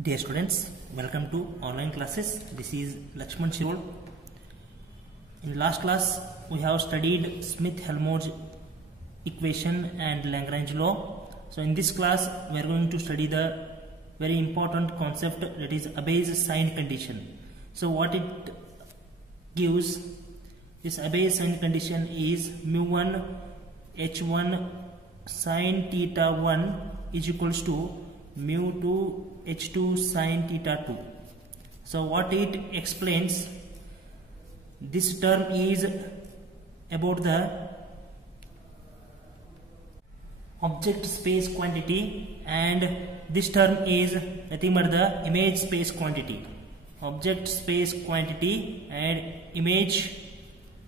Dear students, welcome to online classes. This is Lakshman Shirol. In last class, we have studied Smith-Helmholtz equation and Lagrange law. So in this class, we are going to study the very important concept, that is Abbe's sign condition. So what it gives, this Abbe's sign condition is mu1 h1 sin theta 1 is equals to mu2 h2 sin theta 2. So what it explains, this term is about the object space quantity, and this term is nothing but the image space quantity. Object space quantity and image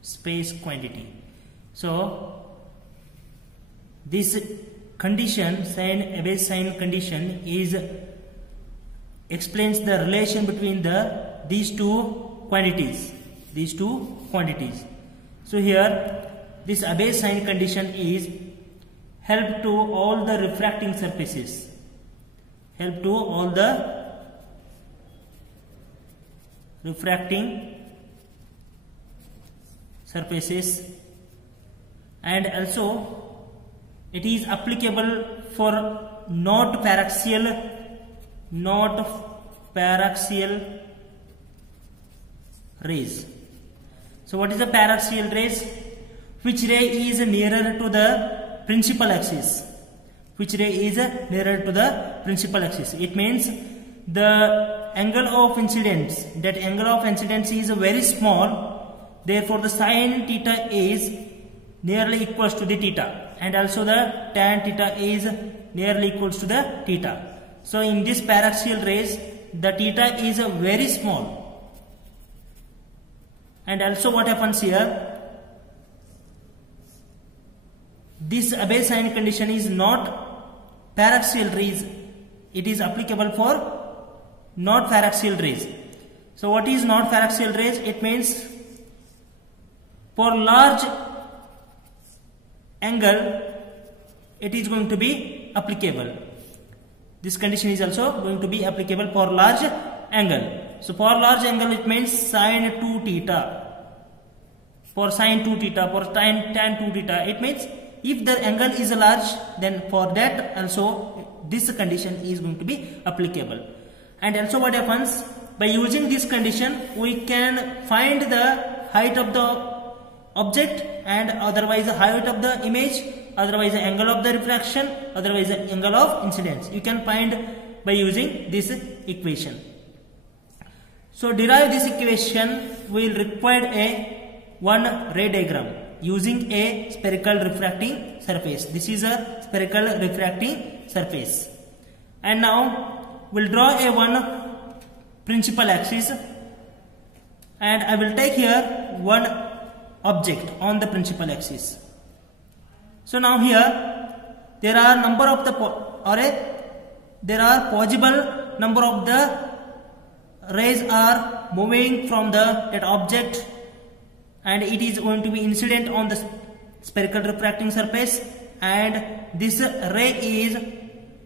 space quantity. So this condition, Abbe's sign condition, is explains the relation between these two quantities. So here this Abbe's sign condition is help to all the refracting surfaces. And also it is applicable for not paraxial rays. So what is the paraxial rays? Which ray is nearer to the principal axis? It means the angle of incidence, is very small, therefore the sin theta is nearly equals to the theta, and also the tan theta is nearly equals to the theta. So in this paraxial rays, the theta is very small, and also what happens here, this Abbe's sign condition is not paraxial rays, it is applicable for not paraxial rays. So what is not paraxial rays? It means for large angle it is going to be applicable. This condition is also going to be applicable for large angle. So for large angle it means sin 2 theta. For sin 2 theta, for tan 2 theta, it means if the angle is large, then for that also this condition is going to be applicable. And also what happens, by using this condition we can find the height of the object, and otherwise the height of the image, otherwise the angle of the refraction, otherwise the angle of incidence. You can find by using this equation. So derive this equation, we will require one ray diagram using a spherical refracting surface. This is a spherical refracting surface. And now we'll draw one principal axis, and I will take here one object on the principal axis. So now here there are number of the possible number of the rays are moving from that object, and it is going to be incident on the spherical refracting surface, and this ray is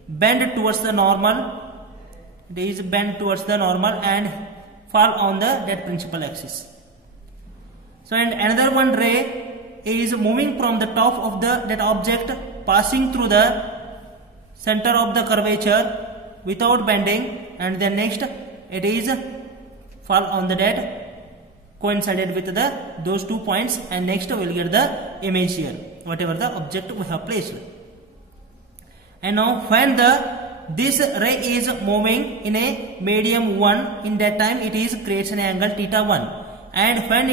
bent towards the normal. And fall on that principal axis. So and another one ray is moving from the top of that object, passing through the center of the curvature without bending, and then next it is fall on the dead, coincided with those 2 points, and next we will get the image here, whatever the object we have placed. And now when this ray is moving in a medium 1, in that time it is creates an angle theta 1. And when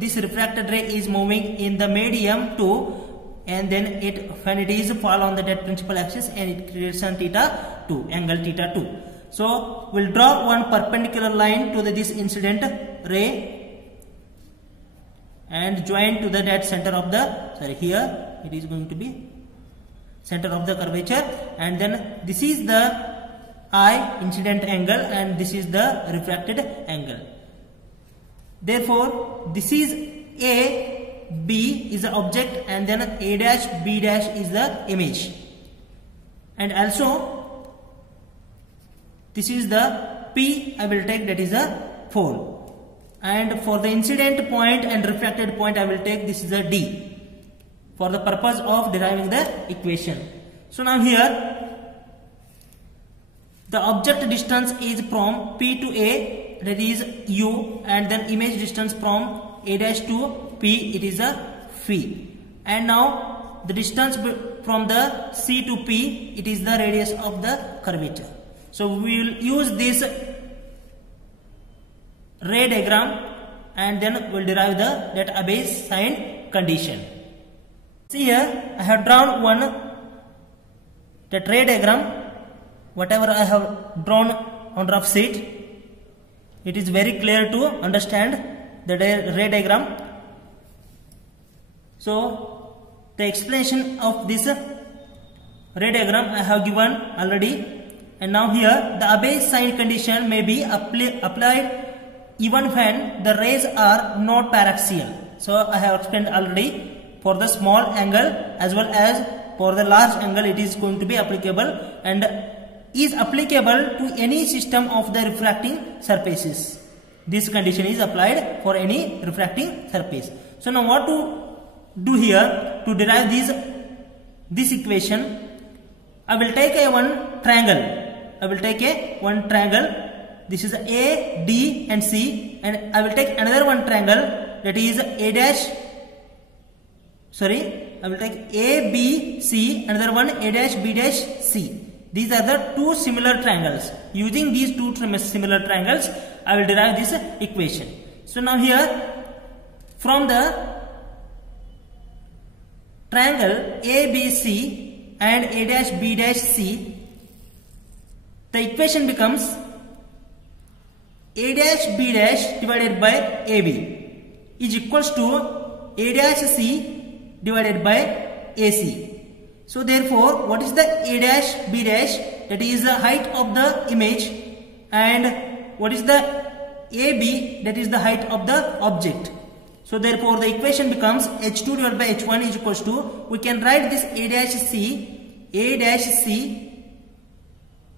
this refracted ray is moving in the medium 2, and then when it is fall on the dead principal axis, and it creates an theta 2, angle theta 2. So we'll draw one perpendicular line to this incident ray and join to the dead center of the, here it is going to be center of the curvature, and then this is the I incident angle, and this is the refracted angle. Therefore this is A, B is the object, and then A dash, B dash is the image. And also this is the P I will take, that is a pole, and for the incident point and refracted point I will take, this is a D, for the purpose of deriving the equation. So now here the object distance is from P to A, that is U, and then image distance from A dash to P, it is a phi. And now the distance from the C to P, it is the radius of the curvature. So we will use this ray diagram and then we will derive that Abbe's sign condition. See here, I have drawn that ray diagram. Whatever I have drawn on rough sheet, it is very clear to understand the ray diagram. So the explanation of this ray diagram I have given already, and now here the Abbe's sign condition may be applied even when the rays are not paraxial. So I have explained already, for the small angle as well as for the large angle it is going to be applicable, and is applicable to any system of the refracting surfaces. This condition is applied for any refracting surface. So now what to do here to derive this equation? I will take one triangle. This is A, D and C, and I will take another one triangle, that is I will take A, B, C, another one A dash, B dash, C. These are the two similar triangles. Using these two similar triangles, I will derive this equation. So now here, from the triangle ABC and A dash, B dash, C, the equation becomes A dash, B dash divided by AB is equals to A dash, C divided by AC. So therefore, what is the A dash, B dash? That is the height of the image, and what is the AB? That is the height of the object. So therefore, the equation becomes H2 divided by H1 is equals to, we can write this A dash C,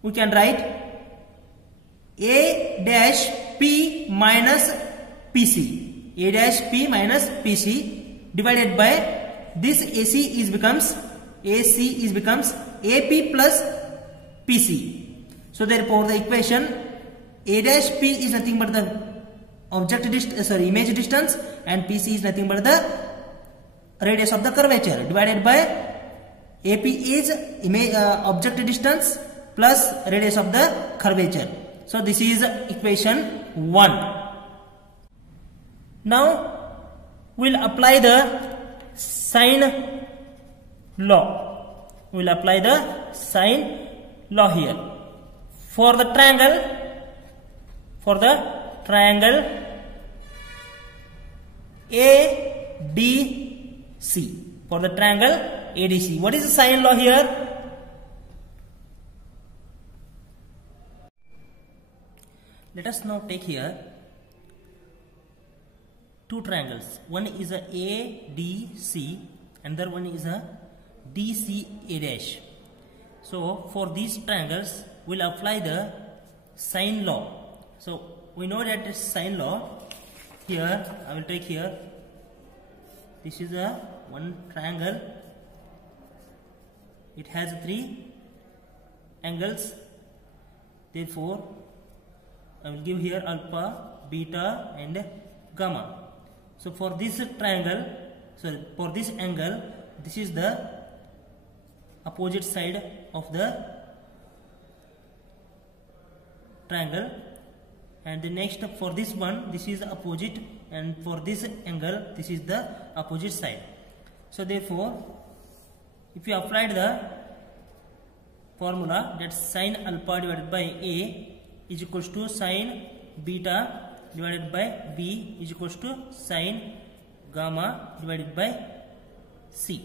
we can write A dash P minus PC, A dash P minus PC divided by this AC is becomes AP plus PC. So therefore the equation A dash P is nothing but the image distance, and PC is nothing but the radius of the curvature, divided by AP is object distance plus radius of the curvature. So this is equation 1. Now we will apply the sign law. We will apply the sign law here. For the triangle ADC. For the triangle ADC. What is the sign law here? Let us now take here two triangles. One is a ADC, another one is a DCA dash. So for these triangles, we'll apply the sign law. So we know that sign law. Here I will take here. This is a one triangle. It has three angles. Therefore, I will give here alpha, beta, and gamma. So for this triangle, for this angle, this is the opposite side of the triangle, and the next for this one, this is opposite, and for this angle, this is the opposite side. So therefore, if you applied the formula, that sin alpha divided by A is equals to sin beta divided by B is equals to sin gamma divided by C.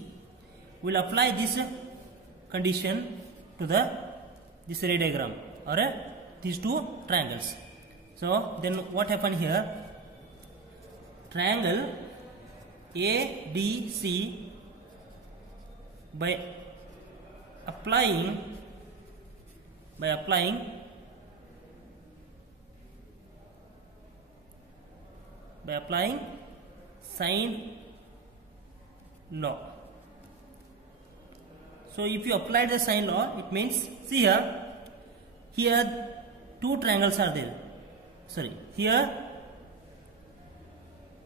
We will apply this condition to this ray diagram or these two triangles. So then what happened here? Triangle ADC, by applying by applying sine law. So if you apply the sine law, it means, see here two triangles are there. Sorry, here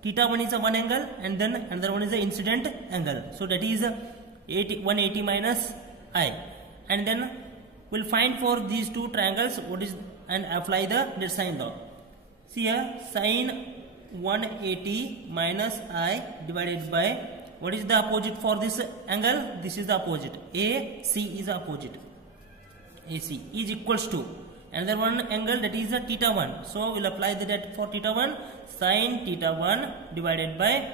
theta 1 is a one angle and then another one is the incident angle. So that is 180 minus I, and then we'll find for these two triangles what is and apply the sine law. See here, sine 180 minus I divided by what is the opposite for this angle? This is the opposite. AC is the opposite. AC is equals to another one angle, that is a theta 1. So we'll apply that for theta 1, sine theta 1 divided by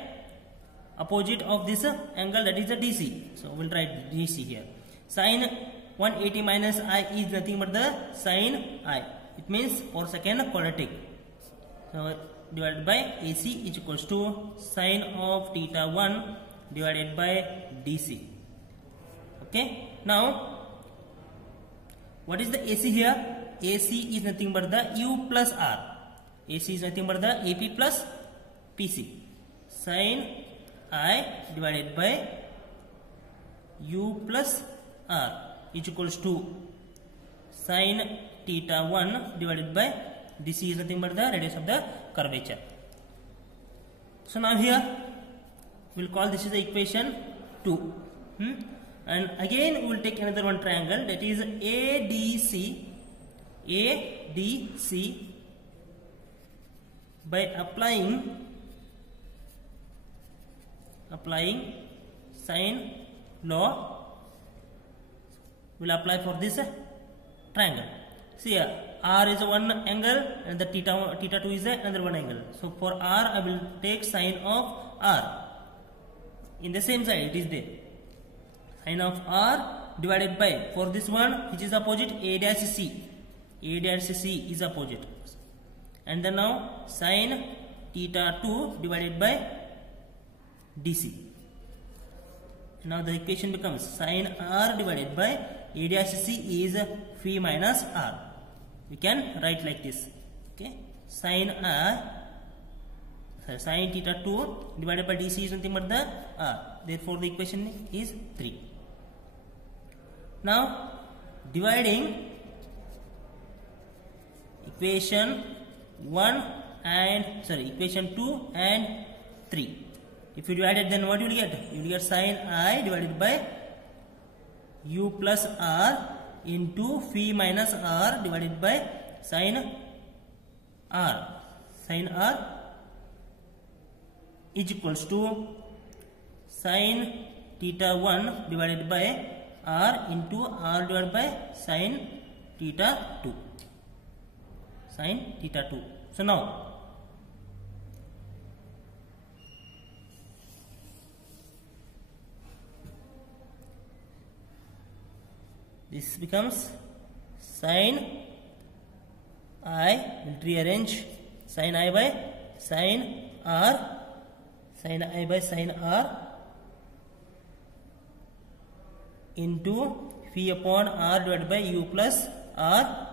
opposite of this angle, that is a DC. So we'll write DC here. Sine 180 minus I is nothing but the sine I. It means for second quadratic. So divided by AC is equals to sine of theta 1 divided by DC. Okay. Now what is the AC here? AC is nothing but the U plus R. AC is nothing but the AP plus PC. Sine I divided by U plus R is equals to sine theta 1 divided by DC is nothing but the radius of the curvature. So now here we'll call this is the equation 2. And again we will take another one triangle, that is ADC by applying sine law. We'll apply for this triangle. See here, R is one angle and the theta 2 is another one angle. So for R I will take sine of R. In the same side it is there. Sine of R divided by, for this one which is opposite, A dash C. A dash C is opposite. And then now sine theta 2 divided by DC. Now the equation becomes sine R divided by A dash C is phi minus R. We can write like this. Okay, sine theta 2 divided by DC is nothing but the R. Therefore the equation is 3. Now dividing equation 2 and 3. If you divide it, then what you will get? You will get sine I divided by U plus R into phi minus R divided by sine R. Sine R is equals to sine theta 1 divided by R into R divided by sine theta 2. Sine theta 2. So now this becomes sine I, will rearrange sine I by sine R, sine I by sine R into phi upon R divided by U plus R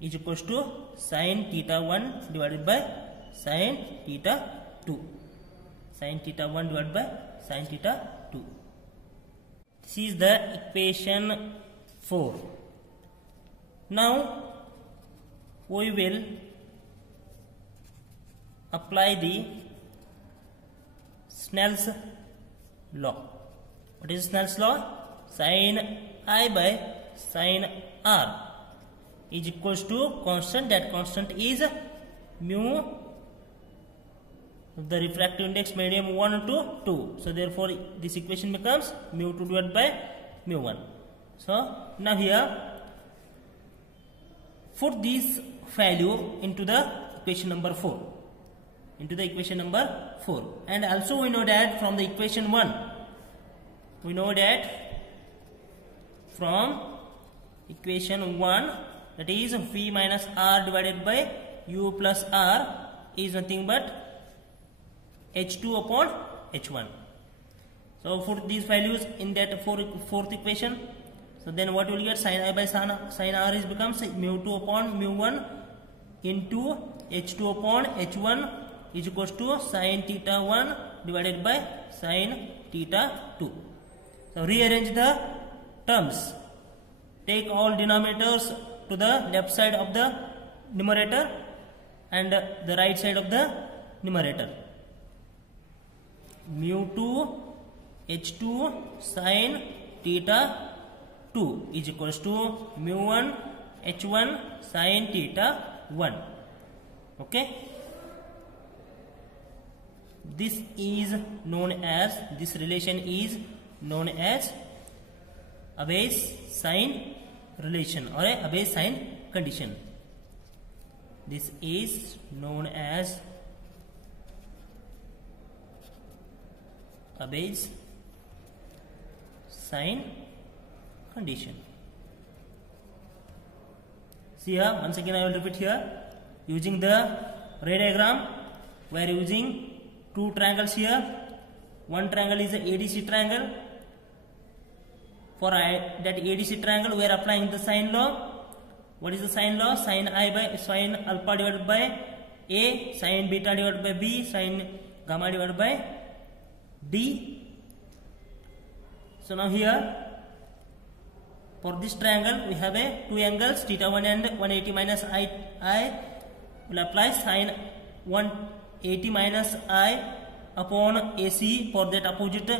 is equals to sine theta 1 divided by sine theta 2. Sine theta 1 divided by sine theta 2. This is the equation 4. Now we will apply the Snell's law. What is Snell's law? Sine I by sine R is equals to constant. That constant is mu, the refractive index medium 1 to 2. So therefore this equation becomes mu 2 divided by mu 1. So now here put this value into the equation number 4. And also we know that from the equation 1, we know that from equation 1, that is phi minus R divided by U plus R is nothing but H2 upon H1. So put these values in that fourth equation. So then what will you get? Sine I by sine R is becomes mu 2 upon mu 1 into H2 upon H1 is equals to sin theta 1 divided by sin theta 2. So rearrange the terms. Take all denominators to the left side of the numerator and the right side of the numerator. Mu 2 h2 sin theta 2 is equals to mu 1 h1 sin theta 1. Okay, this relation is known as Abbe's sign relation or a Abbe's sign condition. This is known as Abbe's sign condition. See here, once again I will repeat here. Using the ray diagram, we are using two triangles here. One triangle is the ADC triangle. For that ADC triangle, we are applying the sine law. What is the sine law? Sin I by sin alpha divided by A, sin beta divided by B, sin gamma divided by D. So now here, for this triangle, we have two angles, theta 1 and 180 minus I. Will apply sin 180 minus I upon AC for that opposite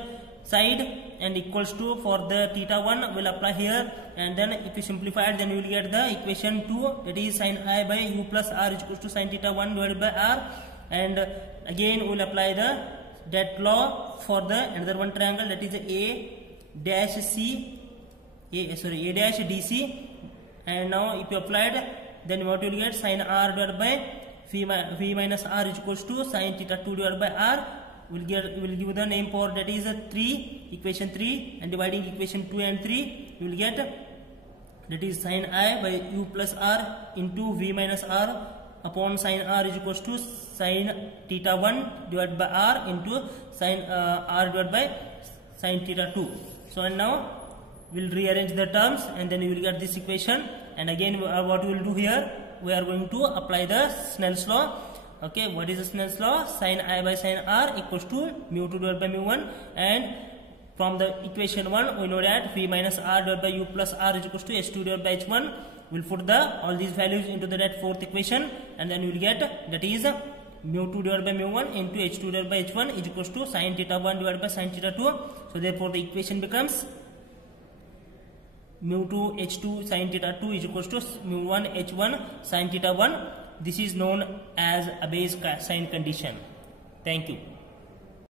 side, and equals to for the theta 1 will apply here, and then if you simplify it, then you will get the equation 2, that is sin I by u plus r is equals to sin theta 1 divided by r, and again we will apply that law for the another one triangle, that is A dash DC, and now if you applied, then what you will get? Sin r divided by v minus r is equals to sin theta 2 divided by r. Will give the name for that is 3, equation 3, and dividing equation 2 and 3, you will get that is sin I by u plus r into v minus r upon sin r is equals to sin theta 1 divided by r into sin r divided by sin theta 2. So and now we will rearrange the terms, and then you will get this equation. And again, what we will do here, we are going to apply the Snell's law. Okay, what is the Snell's law? Sin I by sin r equals to mu 2 divided by mu 1, and from the equation 1 we know that v minus r divided by u plus r is equals to h2 divided by h1. We will put all these values into that fourth equation, and then you will get that is mu 2 divided by mu 1 into h2 divided by h1 is equals to sin theta 1 divided by sin theta 2. So therefore the equation becomes mu 2 h2 sin theta 2 is equals to mu 1 h1 sin theta 1. This is known as Abbe's sign condition. Thank you.